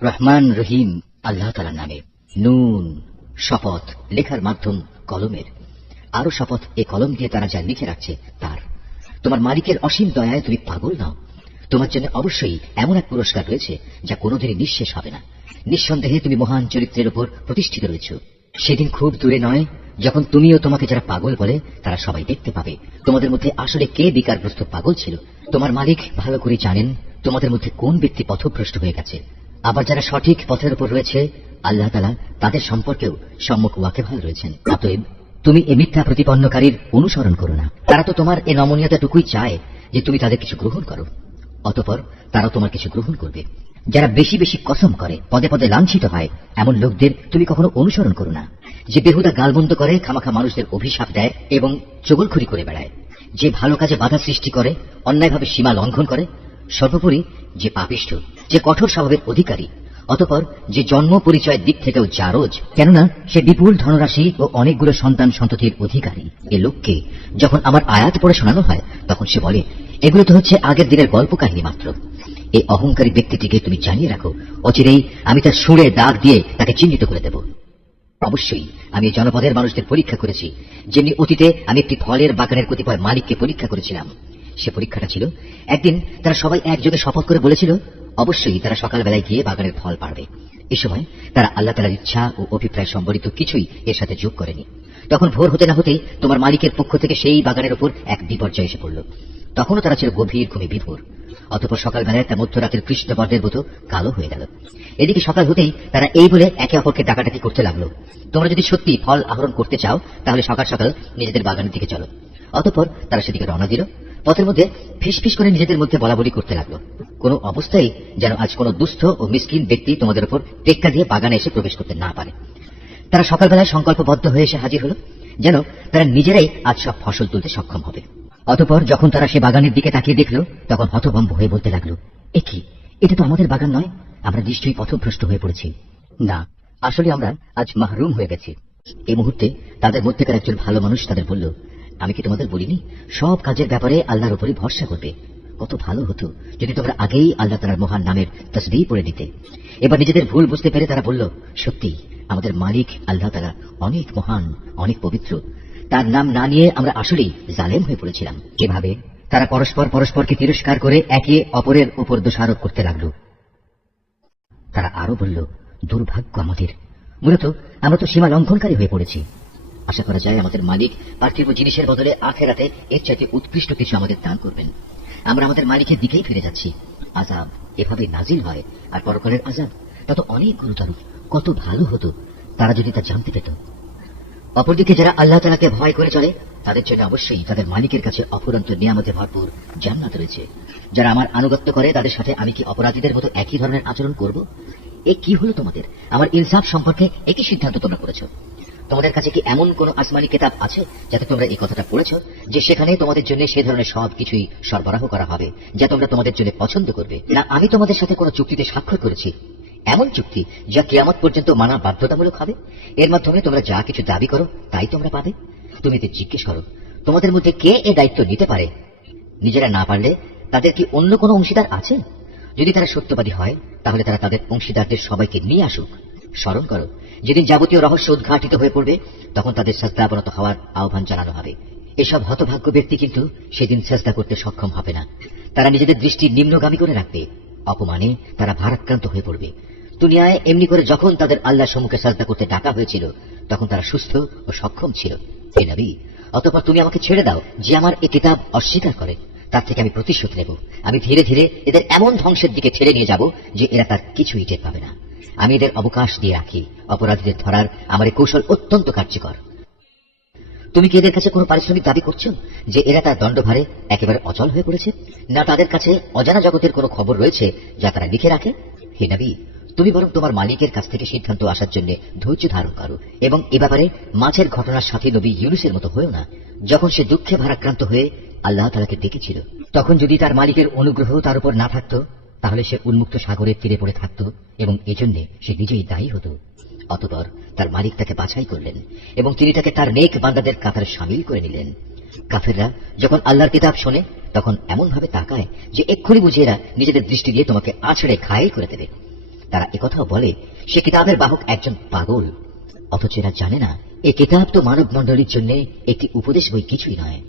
রহমান রহিম আল্লাহ তাআলার নামে। নুন, শপথ, লেখার মাধ্যম কলমের। আরো শপথ, এ কলম দিয়ে তারা যা লিখে রাখছে তার। তোমার মালিকের অসীম দয়ায় তুমি পাগল নাও। তোমার জন্য অবশ্যই এমন এক পুরস্কার রয়েছে যা কোনোদিনই নিঃশেষ হবে না। নিঃসন্দেহে তুমি মহান চরিত্রের উপর প্রতিষ্ঠিত রয়েছ। সেদিন খুব দূরে নয় যখন তুমি ও তোমাকে যারা পাগল বলে তারা সবাই দেখতে পাবে তোমাদের মধ্যে আসলে কে বিকারগ্রস্ত পাগল ছিল। তোমার মালিক ভালো করে জানেন তোমাদের মধ্যে কোন ব্যক্তি পথভ্রষ্ট হয়ে গেছে। আবার যারা সঠিক পথের উপর রয়েছে আল্লাহ তাআলা তাদের সম্পর্কেও সম্মুখ ওয়াকিবহাল রয়েছেন। অতএব তুমি এ মিথ্যা প্রতিপন্নকারীর অনুসরণ করো না। তারা তো তোমার এ নমনীয়তাটুকুই চায় যে তুমি তাদের কিছু গ্রহণ করো, অতঃপর তারা তোমার কিছু গ্রহণ করবে। যারা বেশি বেশি কসম করে, পদে পদে লাঞ্ছিত হয়, এমন লোকদের তুমি কখনো অনুসরণ করো না। যে বেহুদা গালবন্ধ করে, খামাখা মানুষদের অভিশাপ দেয় এবং চগলখড়ি করে বেড়ায়, যে ভালো কাজে বাধা সৃষ্টি করে, অন্যায়ভাবে সীমা লঙ্ঘন করে, সর্বোপরি যে পাপিষ্ঠ, যে কঠোর স্বভাবের অধিকারী, অতঃপর যে জন্ম পরিচয়ের দিক থেকেও জারজ, কেননা সে বিপুল ধনরাশি ও অনেকগুলো সন্তান সন্ততির অধিকারী। এ লোককে যখন আমার আয়াত পড়ে শোনানো হয় তখন সে বলে এগুলো তো হচ্ছে আগের দিনের গল্প কাহিনী মাত্র। এই অহংকারী ব্যক্তিটিকে তুমি জানিয়ে রাখো, অচিরেই আমি তার সুরে দাগ দিয়ে তাকে চিহ্নিত করে দেব। অবশ্যই আমি এই জনপদের মানুষদের পরীক্ষা করেছি, যেমনি অতীতে আমি একটি ফলের বাগানের কতিপয় মালিককে পরীক্ষা করেছিলাম। সে পরীক্ষাটা ছিল, একদিন তারা সবাই একযোগে শপথ করে বলেছিল অবশ্যই তারা সকালবেলায় গিয়ে বাগানের ফল পাড়বে। এ সময় তারা আল্লাহ তাআলার ইচ্ছা ও অভিপ্রায় সম্বলিত কিছুই এর সাথে যোগ করেনি। তখন ভোর হতে না হতেই তোমার মালিকের পক্ষ থেকে সেই বাগানের উপর এক বিপর্যয় এসে পড়ল। তখনও তারা ছিল গভীর ঘুমে বিভোর। অতঃপর সকালবেলায় তা মধ্যরাতের কৃষ্ণবর্ণের মতো কালো হয়ে গেল। এদিকে সকাল হতেই তারা এই বলে একে অপরকে ডাকাডাকি করতে লাগলো, তোমরা যদি সত্যি ফল আহরণ করতে চাও তাহলে সকাল সকাল নিজেদের বাগানের দিকে চলো। অতঃপর তারা সেদিকে রওনা দিল। পথের মধ্যে ফিসফিস করে নিজেদের মধ্যে বলাবলি করতে লাগলো, কোনো অবস্থায় যেন আজ কোনো দুস্থ ও মিসকিন ব্যক্তি তোমাদের উপর টেক্কা দিয়ে বাগানে এসে প্রবেশ করতে না পারে। তারা সকালবেলায় সংকল্পবদ্ধ হয়ে এসে হাজির হলো, যেন তারা নিজেরাই আজ সব ফসল তুলতে সক্ষম হবে। অতঃপর যখন তারা সে বাগানের দিকে তাকিয়ে দেখল তখন হতভম্ব হয়ে বলতে লাগলো, এ কি, এটা তো আমাদের বাগান নয়, আমরা নিশ্চয়ই পথভ্রষ্ট হয়ে পড়েছি। না, আসলে আমরা আজ মাহরুম হয়ে গেছি। এই মুহূর্তে তাদের মধ্যেকার একজন ভালো মানুষ তাদের বলল, আমি কি তোমাদের বলিনি সব কাজের ব্যাপারে আল্লাহর উপরই ভরসা করবে? কত ভালো হতো যদি তোমরা আগেই আল্লাহ তাআলার মহান নামের তাসবিহ পড়ে দিতে। এবার নিজেদের ভুল বুঝতে পেরে তারা বলল, সত্যি আমাদের মালিক আল্লাহ তাআলা অনেক মহান, অনেক পবিত্র। তার নাম না নিয়ে আমরা আসলেই জালেম হয়ে পড়েছিলাম। এভাবে তারা পরস্পরকে তিরস্কার করে একে অপরের উপর দোষারোপ করতে লাগলো। তারা আরো বলল, দুর্ভাগ্য আমাদের, মূলত আমরা তো সীমা লঙ্ঘনকারী হয়ে পড়েছি। আশা করা যায় আমাদের মালিক পার্থিব জিনিসের বদলে আখিরাতে এর চাইতে উৎকৃষ্ট কিছু আমাদের দান করবেন। আমরা আমাদের মালিকের দিকেই ফিরে যাচ্ছি। আযাব এভাবে নাজিল হয়, আর পরকালের আযাব তা তো অনেক গুরুতর। কত ভালো হতো তারা যদি তা জানতে পেত। অপরদিকে যারা আল্লাহ তাআলাকে ভয় করে চলে তাদের জন্য অবশ্যই তাদের মালিকের কাছে অফুরন্ত নিয়ামতে ভরপুর জান্নাত রয়েছে। যারা আমার আনুগত্য করে তাদের সাথে আমি কি অপরাধীদের মতো একই ধরনের আচরণ করব? এ কি হলো তোমাদের? আমার ইনসাফ সম্পর্কে একই সিদ্ধান্ত তোমরা করেছো। তোমাদের কাছে কি এমন কোন আসমানি কিতাব আছে যাতে তোমরা এই কথাটা পড়েছ যে সেখানে তোমাদের জন্য সে ধরনের সব কিছুই সরবরাহ করা হবে যা তোমরা তোমাদের জন্য পছন্দ করবে? না আমি তোমাদের সাথে কোন চুক্তিতে স্বাক্ষর করেছি, এমন চুক্তি যা কিয়ামত পর্যন্ত মানা বাধ্যতামূলক হবে? এর মাধ্যমে তোমরা যা কিছু দাবি করো তাই তোমরা পাবে। তুমি এতে জিজ্ঞেস করো তোমাদের মধ্যে কে এ দায়িত্ব নিতে পারে? নিজেরা না পারলে তাদের কি অন্য কোনো অংশীদার আছে? যদি তারা সত্যবাদী হয় তাহলে তারা তাদের অংশীদারদের সবাইকে নিয়ে আসুক। স্মরণ করো যেদিন যাবতীয় রহস্য উদ্ঘাটিত হয়ে পড়বে তখন তাদের সাজদাবনত হওয়ার আহ্বান জানানো হবে। এসব হতভাগ্য ব্যক্তি কিন্তু সেদিন সাজদা করতে সক্ষম হবে না। তারা নিজেদের দৃষ্টি নিম্নগামী করে রাখবে। অপমানে তারা ভারাক্রান্ত হয়ে পড়বে। দুনিয়ায় এমনি করে যখন তাদের আল্লাহর সম্মুখে সাজদা করতে ডাকা হয়েছিল তখন তারা সুস্থ ও সক্ষম ছিল। হে নবী, অতঃপর তুমি আমাকে ছেড়ে দাও যে আমার এই কিতাব অস্বীকার করে, তার থেকে আমি প্রতিশোধ নেব। আমি ধীরে ধীরে এদের এমন ধ্বংসের দিকে ঠেলে নিয়ে যাব যে এরা তার কিছুই টের পাবে না। আমি এদের অবকাশ দিয়ে রাখি। অপরাধীদের ধরার আমার এই কৌশল অত্যন্ত কার্যকর। তুমি কি এদের কাছে কোনো পারিশ্রমিক দাবি করছো যে এরা তার দণ্ডভারে একেবারে অচল হয়ে পড়েছে? না তাদের কাছে অজানা জগতের কোনো খবর রয়েছে যা তারা লিখে রাখে? হে নবী, তুমি বরং তোমার মালিকের কাছ থেকে সিদ্ধান্ত আসার জন্য ধৈর্য ধারণ করো এবং এ ব্যাপারে মাছের ঘটনার সাথে নবী ইউনূসের মতো হয়েও না। যখন সে দুঃখে ভারাক্রান্ত হয়ে আল্লাহ তাআলাকে ডেকেছিল তখন যদি তার মালিকের অনুগ্রহ তার উপর না থাকতো তাহলে সে উন্মুক্ত সাগরের তীরে পড়ে থাকত এবং এজন্য সে নিজেই দায়ী হতো। অতঃপর তার মালিক তাকে বাছাই করলেন এবং তিনি তাকে তার নেক বান্দাদের কাতারে শামিল করে নিলেন। কাফেররা যখন আল্লাহর কিতাব শোনে তখন এমন ভাবে তাকায় যে এক্ষুনি বুঝে এরা নিজেদের দৃষ্টি দিয়ে তোমাকে আছড়ে ঘায়েল করে দেবে। তারা একথাও বলে সে কিতাবের বাহক একজন পাগল, অথচ এরা জানে না এ কিতাব তো মানব মণ্ডলীর জন্য একটি উপদেশ বই কিছুই নয়।